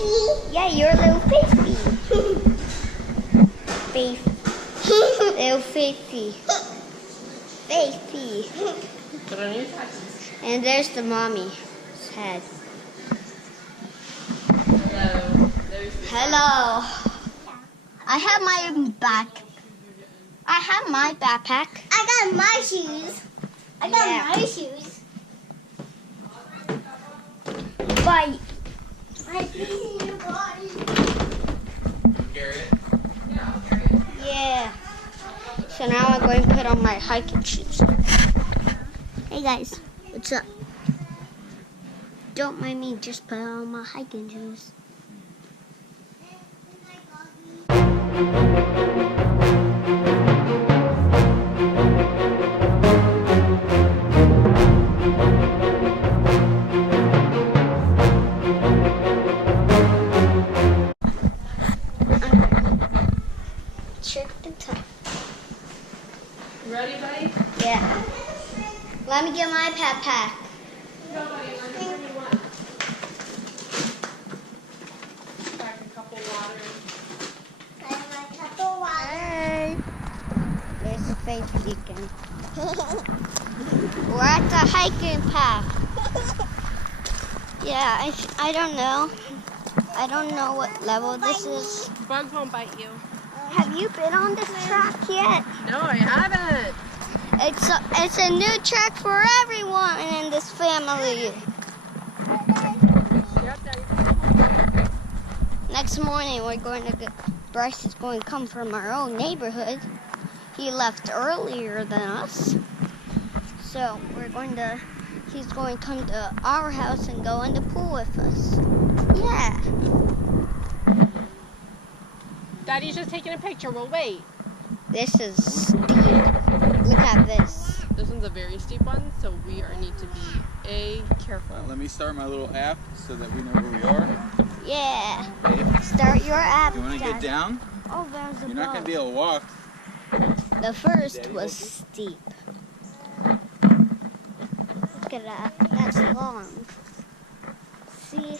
Facey. Yeah, you're a little Facey. Face. Little Facey. Facey. Put on your taxes. And there's the mommy's head. Hello. Hello. I have my backpack. I got my shoes. My shoes. Bye. I see you guys. Carry it? Yeah, I'll carry it. Yeah. So now I'm going to put on my hiking shoes. Hey guys, what's up? Don't mind me, just put on my hiking shoes. You ready, buddy? Yeah. Let me get my backpack. Go, buddy. Wherever you want. Pack a couple waters. Hey. There's a face beacon. We're at the hiking path. Yeah, I don't know. I don't know what level this is. Bugs won't bite you. Have you been on this track yet? No, I haven't. It's a new track for everyone in this family. Next morning we're going to get, Bryce is going to come from our own neighborhood. He left earlier than us. So he's going to come to our house and go in the pool with us. Yeah. Daddy's just taking a picture. We'll wait. This is steep. Look at this. This one's a very steep one, so we need to be careful. Let me start my little app so that we know where we are. Yeah. Okay. Start your app. You want to get down? Oh, there's a You're not bug. going to be able to walk. The first was steep. Look at that. That's long. See?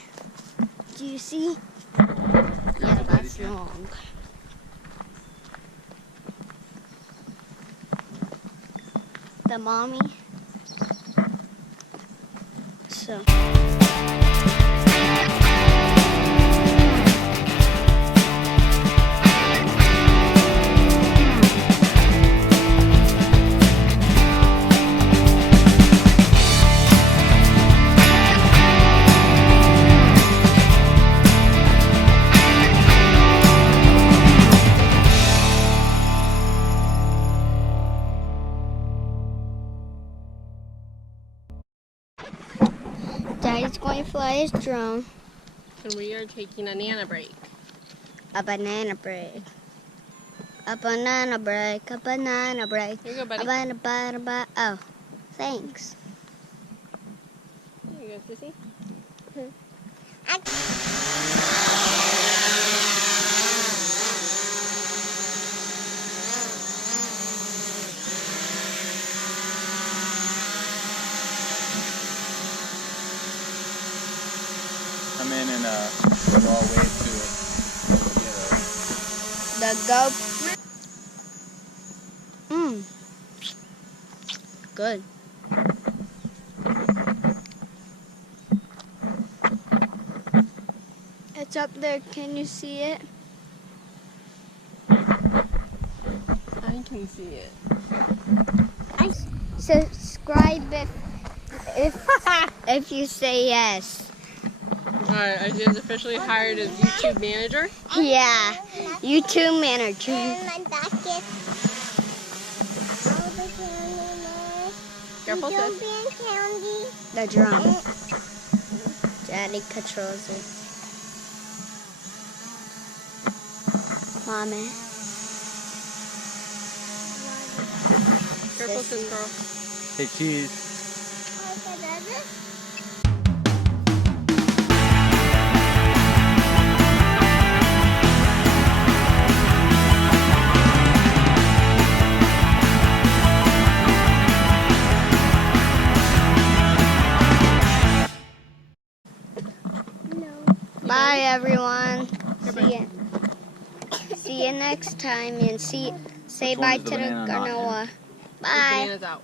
Do you see? Yeah, that's long. The mommy. So. Daddy's going to fly his drone. And we are taking a nana break. A banana break. A banana break. A banana break. Here you go, buddy. Oh, thanks. Here you go, Sissy. Come in and we'll all wave to it. The GoPro. Good. It's up there. Can you see it? I can see it. Subscribe if you say yes. Alright, Isaiah's officially hired as YouTube manager. Yeah, YouTube manager. Careful, sis. The drum. Daddy controls it. Mommy. Careful, sis, girl. Hey, cheese. Bye. Bye, everyone. Goodbye. See you next time, and say Which one bye is to the the banana not in? granola. This Bye. banana's out.